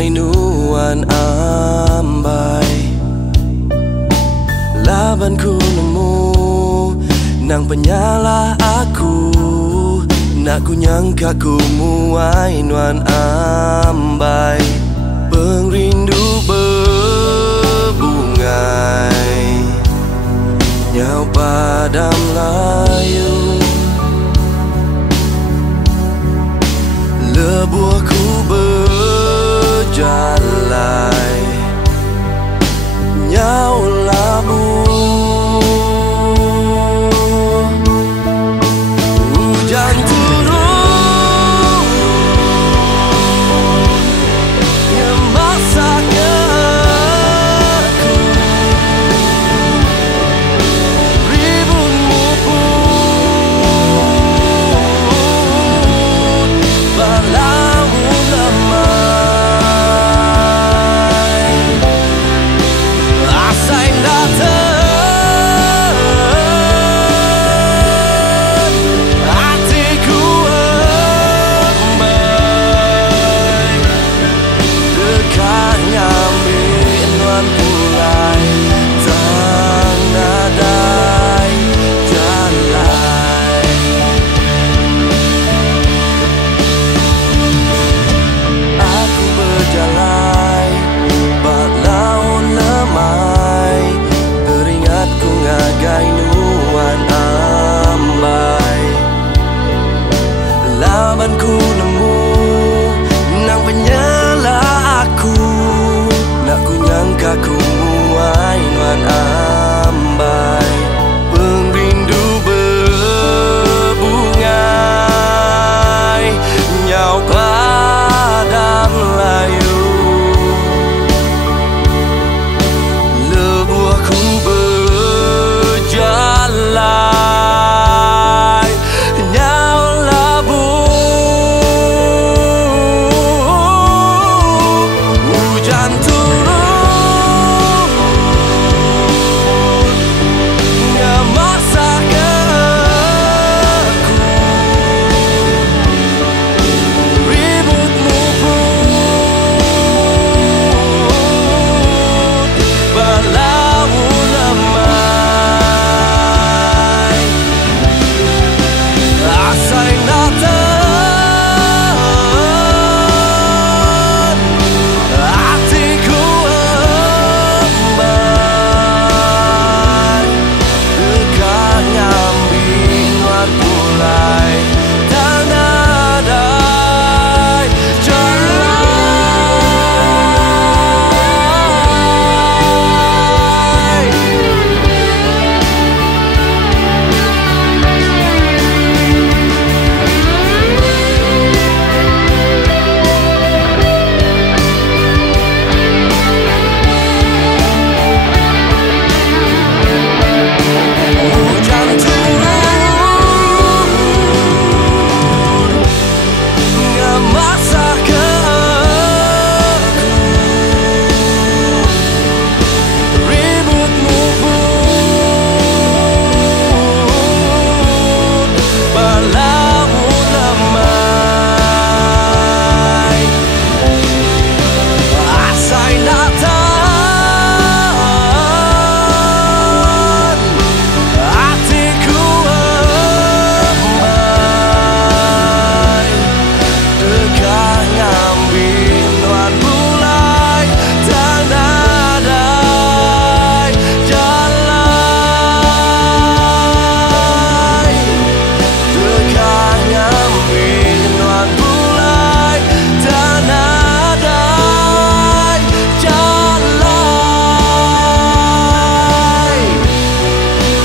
ngagai nuan ambai. Labanku nemu nang penyalah aku, nak ku nyangka ku muai nuan ambai. Pengrindu berbungai, nyau padam layu, lebuhku berjalai, nyau labu. Hujan turun memasak aku, ributmu pun balau lemai. Asai datang ku nemu nang penyala aku, nak ku nyangka ku muai nuan ambai. Pengrindu berbungai, nyau padam layu, lebuhku berjalai, nyau labu. Hujan turun ngemasak aku, ributmu pun balau lemai. Asai datang hatiku embai, dekat ngambil nuan pulai, dan adai jalan. Hujan turun ngemasak aku, ributmu pun balau lemai. Asai datang hatiku embai, dekat ngambil nuan pulai, dan adai jalai, dekat ngambil nuan pulai, dan adai jalai,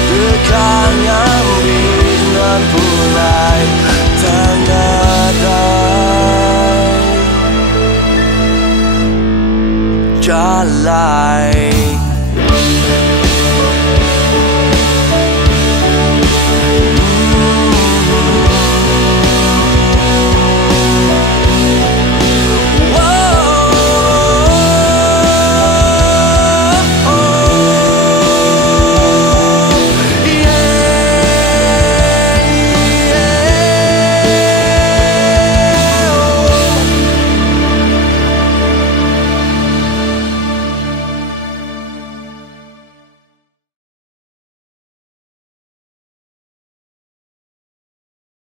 dekat ngambil nuan pulai, dan adai jalai.